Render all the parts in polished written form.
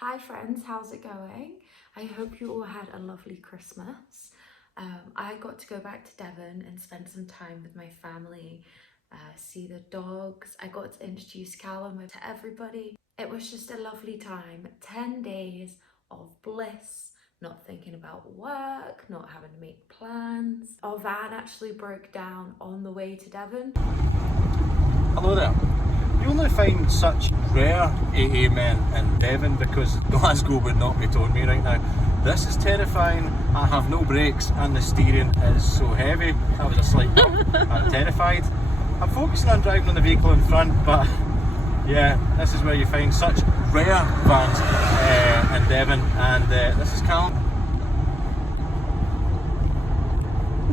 Hi friends, how's it going? I hope you all had a lovely Christmas. I got to go back to Devon and spend some time with my family, see the dogs. I got to introduce Callum to everybody. It was just a lovely time. 10 days of bliss, not thinking about work, not having to make plans. Our van actually broke down on the way to Devon. Hello there. You only find such rare AA men in Devon because Glasgow would not be towing me right now. This is terrifying. I have no brakes and the steering is so heavy. That was a slight bump. I'm terrified. I'm focusing on driving on the vehicle in front, but yeah, this is where you find such rare vans in Devon, and this is Callum.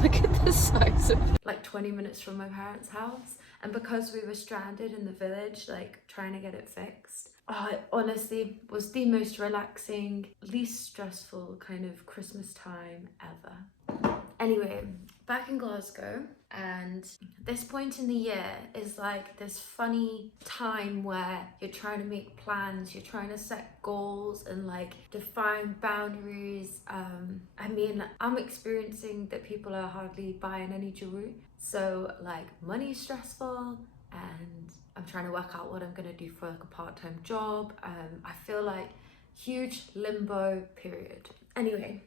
Look at the size of it. Like 20 minutes from my parents' house, and because we were stranded in the village, like trying to get it fixed, it honestly was the most relaxing, least stressful kind of Christmas time ever. Anyway, back in Glasgow, and this point in the year is like this funny time where you're trying to make plans, you're trying to set goals and like define boundaries. I mean, I'm experiencing that people are hardly buying any jewelry, so like money's stressful, and I'm trying to work out what I'm gonna do for like a part-time job. I feel like huge limbo period. Anyway,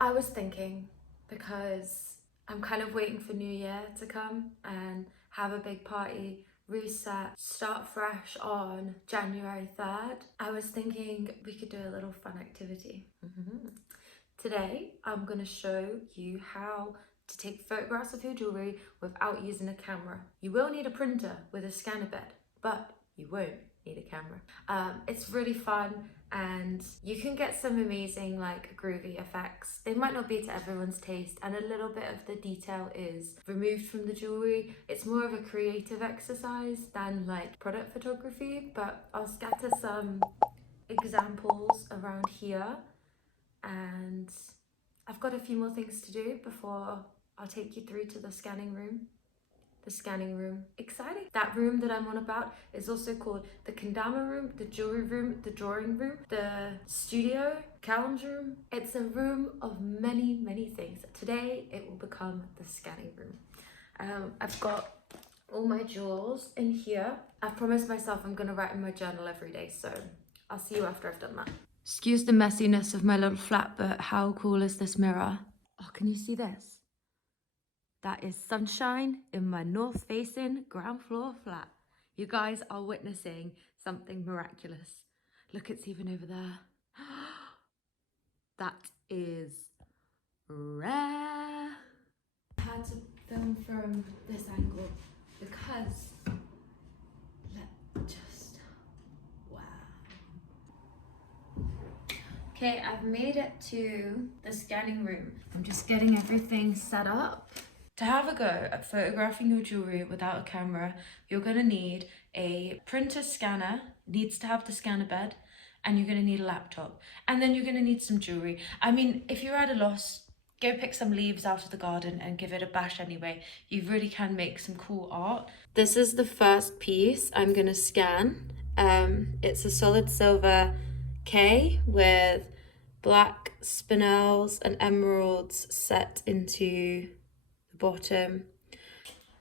I was thinking, because I'm kind of waiting for New Year to come and have a big party, reset, start fresh on January 3rd. I was thinking we could do a little fun activity. Today, I'm going to show you how to take photographs of your jewellery without using a camera. You will need a printer with a scanner bed, but you won't need a camera. It's really fun, and you can get some amazing like groovy effects. They might not be to everyone's taste, and a little bit of the detail is removed from the jewellery. It's more of a creative exercise than like product photography, but I'll scatter some examples around here, and I've got a few more things to do before I'll take you through to the scanning room. The scanning room. Exciting. That room that I'm on about is also called the kendama room, the jewelry room, the drawing room, the studio, Callum's room. It's a room of many, many things. Today it will become the scanning room. I've got all my jewels in here. I've promised myself I'm going to write in my journal every day, so I'll see you after I've done that. Excuse the messiness of my little flat, but how cool is this mirror? Oh, can you see this? That is sunshine in my north-facing ground floor flat. You guys are witnessing something miraculous. Look, it's even over there. That is rare. I had to film from this angle because, wow. Okay, I've made it to the scanning room. I'm just getting everything set up. To have a go at photographing your jewellery without a camera, you're going to need a printer scanner, needs to have the scanner bed, and you're going to need a laptop. And then you're going to need some jewellery. I mean, if you're at a loss, go pick some leaves out of the garden and give it a bash anyway. You really can make some cool art. This is the first piece I'm going to scan. It's a solid silver K with black spinels and emeralds set into bottom.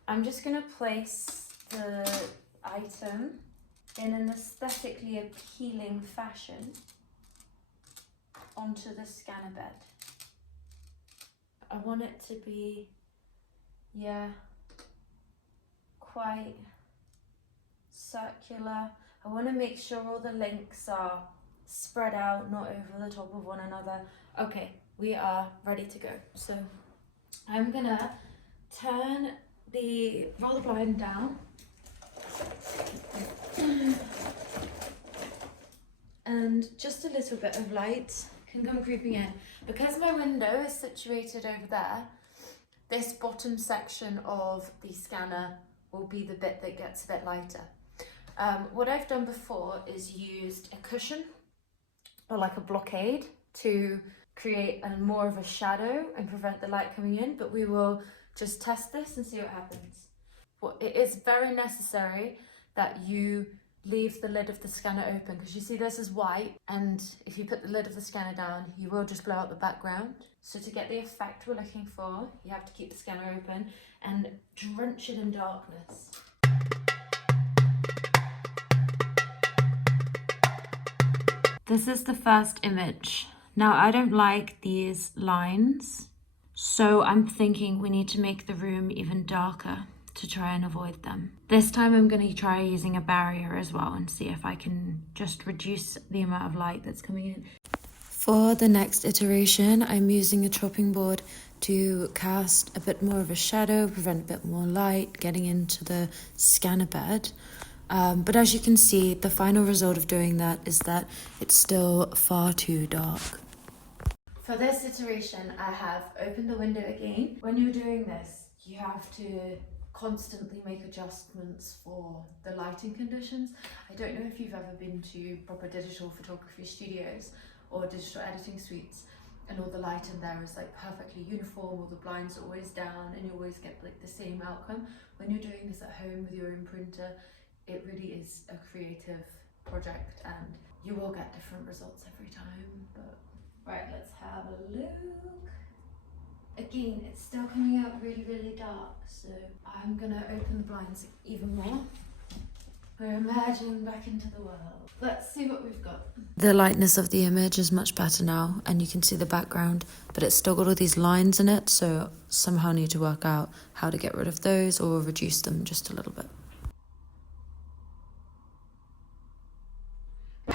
I'm just going to place the item in an aesthetically appealing fashion onto the scanner bed. I want it to be, quite circular. I want to make sure all the links are spread out, not over the top of one another. Okay, we are ready to go. So I'm gonna roll the blind down, and just a little bit of light can come creeping in. Because my window is situated over there, this bottom section of the scanner will be the bit that gets a bit lighter. What I've done before is used a cushion or like a blockade to create more of a shadow and prevent the light coming in, but we will just test this and see what happens. Well, it is very necessary that you leave the lid of the scanner open, because you see this is white, and if you put the lid of the scanner down, you will just blow out the background. So to get the effect we're looking for, you have to keep the scanner open and drench it in darkness. This is the first image. Now, I don't like these lines, so I'm thinking we need to make the room even darker to try and avoid them. This time I'm going to try using a barrier as well and see if I can just reduce the amount of light that's coming in. For the next iteration, I'm using a chopping board to cast a bit more of a shadow, prevent a bit more light getting into the scanner bed. But as you can see, the final result of doing that is that it's still far too dark. For this iteration, I have opened the window again. When you're doing this, you have to constantly make adjustments for the lighting conditions. I don't know if you've ever been to proper digital photography studios or digital editing suites, and all the light in there is like perfectly uniform, all the blinds are always down, and you always get like the same outcome. When you're doing this at home with your own printer, it really is a creative project and you will get different results every time. But right, let's have a look. Again, it's still coming out really, really dark, so I'm gonna open the blinds even more. We're emerging back into the world. Let's see what we've got. The lightness of the image is much better now, and you can see the background, but it's still got all these lines in it, so somehow need to work out how to get rid of those or reduce them just a little bit.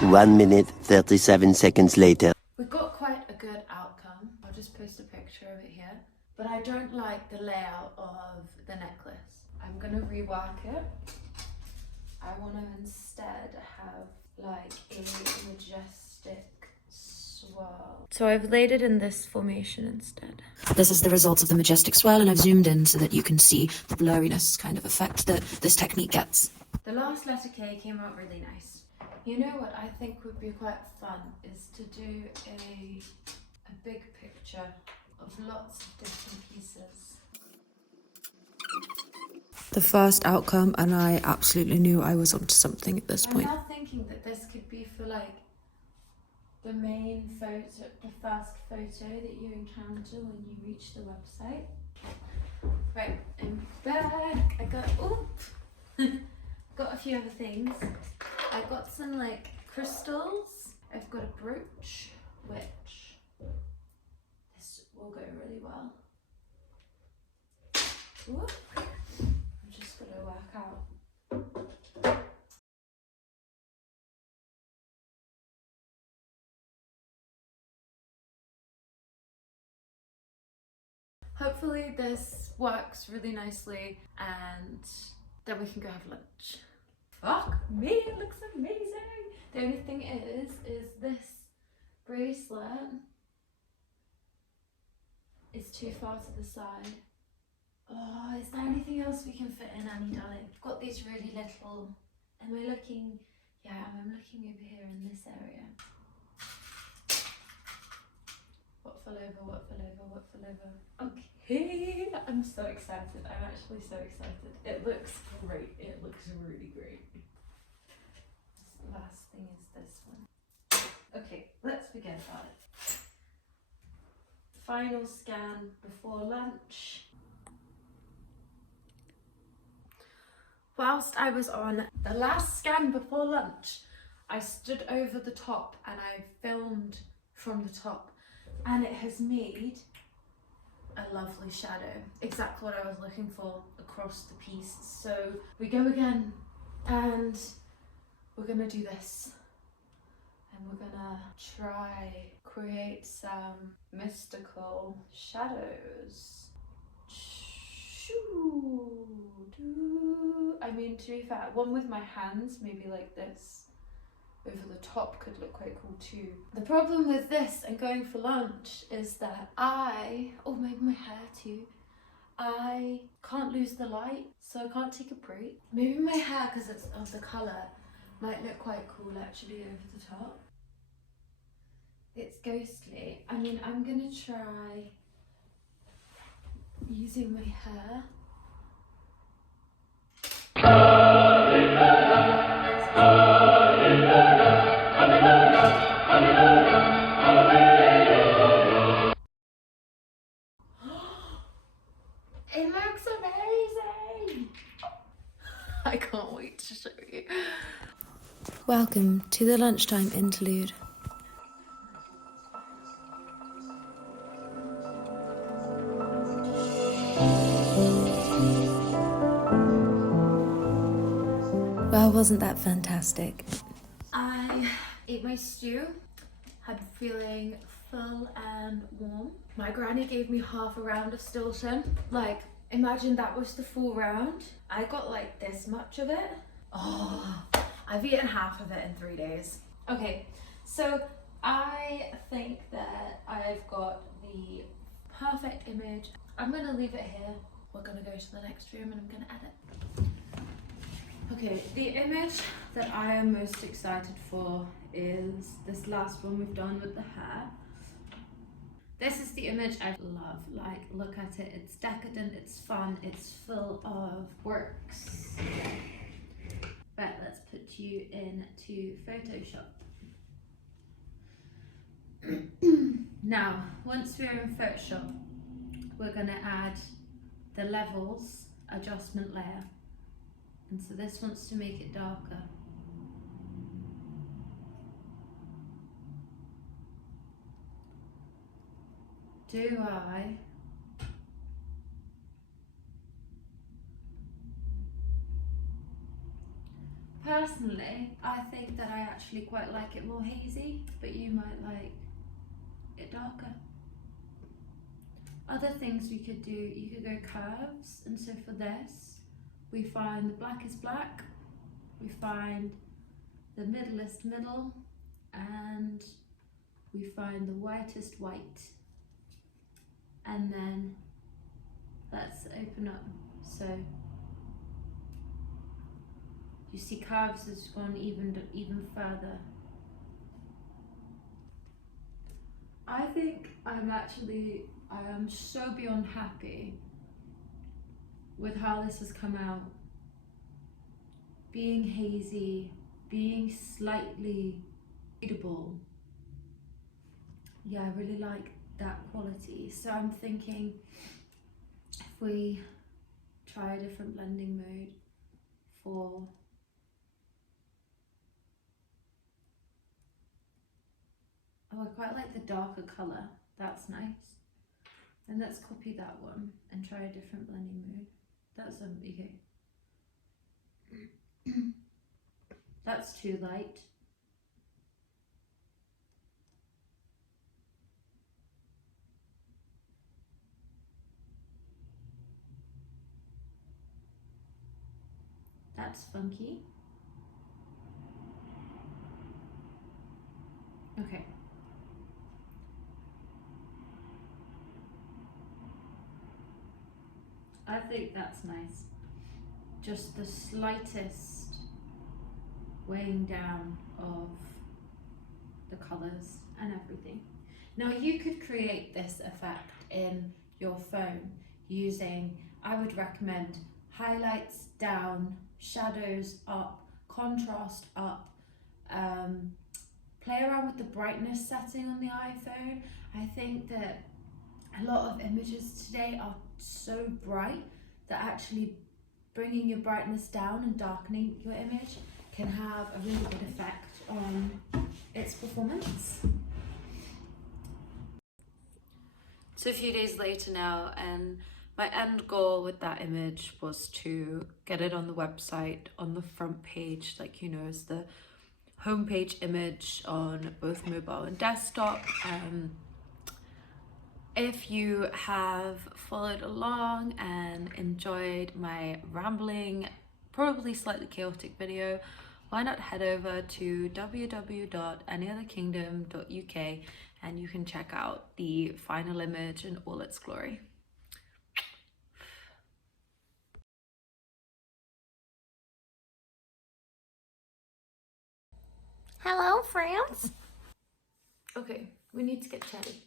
1 minute, 37 seconds later. We've got quite a good outcome. I'll just post a picture of it here. But I don't like the layout of the necklace. I'm gonna rework it. I want to instead have like a majestic swirl. So I've laid it in this formation instead. This is the result of the majestic swirl, and I've zoomed in so that you can see the blurriness kind of effect that this technique gets. The last letter K came out really nice. You know what I think would be quite fun is to do a big picture of lots of different pieces. The first outcome, and I absolutely knew I was onto something at this point. I'm now thinking that this could be for like the main photo, the first photo that you encounter when you reach the website. Right, I'm back. I got, got a few other things. I got some like crystals. I've got a brooch, which this will go really well. Whoop. I'm just gonna work out. Hopefully this works really nicely and then we can go have lunch. Fuck me, it looks amazing! The only thing is this bracelet is too far to the side. Oh, is there anything else we can fit in, Annie darling? I've got these really little, am I looking? Yeah, I'm looking over here in this area. What fell over, what fell over, what fell over? Okay, I'm so excited. I'm actually so excited. It looks great. It looks really great. This last thing is this one. Okay, let's begin about it. Final scan before lunch. Whilst I was on the last scan before lunch, I stood over the top and I filmed from the top, and it has made a lovely shadow. Exactly what I was looking for across the piece. So we go again and we're gonna do this. And we're gonna try create some mystical shadows. I mean, to be fair, one with my hands, maybe like this, over the top could look quite cool too. The problem with this and going for lunch is that maybe my hair too, I can't lose the light, so I can't take a break. Maybe my hair, because it's of the colour, might look quite cool actually over the top. It's ghostly. I mean, I'm gonna try using my hair. Welcome to the lunchtime interlude. Well, wasn't that fantastic? I ate my stew, had feeling full and warm. My granny gave me half a round of Stilton. Like, imagine that was the full round. I got like this much of it. Oh, I've eaten half of it in 3 days. Okay, so I think that I've got the perfect image. I'm gonna leave it here. We're gonna go to the next room and I'm gonna edit. Okay, the image that I am most excited for is this last one we've done with the hair. This is the image I love. Like, look at it. It's decadent, it's fun, it's full of works. Right, let's put you into Photoshop. Now, once we're in Photoshop, we're gonna add the levels adjustment layer. And so this wants to make it darker. Do I personally, I think that I actually quite like it more hazy, but you might like it darker. Other things we could do, you could go curves, and so for this, we find the blackest black, we find the middlest middle, and we find the whitest white. And then let's open up. So you see curves has gone even further. I think I am so beyond happy with how this has come out. Being hazy, being slightly readable. Yeah, I really like that quality. So I'm thinking if we try a different blending mode for I quite like the darker colour. That's nice. And let's copy that one and try a different blending mode. That's okay. That's too light. That's funky. Okay. I think that's nice. Just the slightest weighing down of the colours and everything. Now you could create this effect in your phone using, I would recommend highlights down, shadows up, contrast up, play around with the brightness setting on the iPhone. I think that a lot of images today are so bright that actually bringing your brightness down and darkening your image can have a really good effect on its performance. So a few days later now, and my end goal with that image was to get it on the website, on the front page, like, you know, as the homepage image on both mobile and desktop. If you have followed along and enjoyed my rambling, probably slightly chaotic video, why not head over to www.anyotherkingdom.uk and you can check out the final image in all its glory. Hello, friends. Okay, we need to get chatty.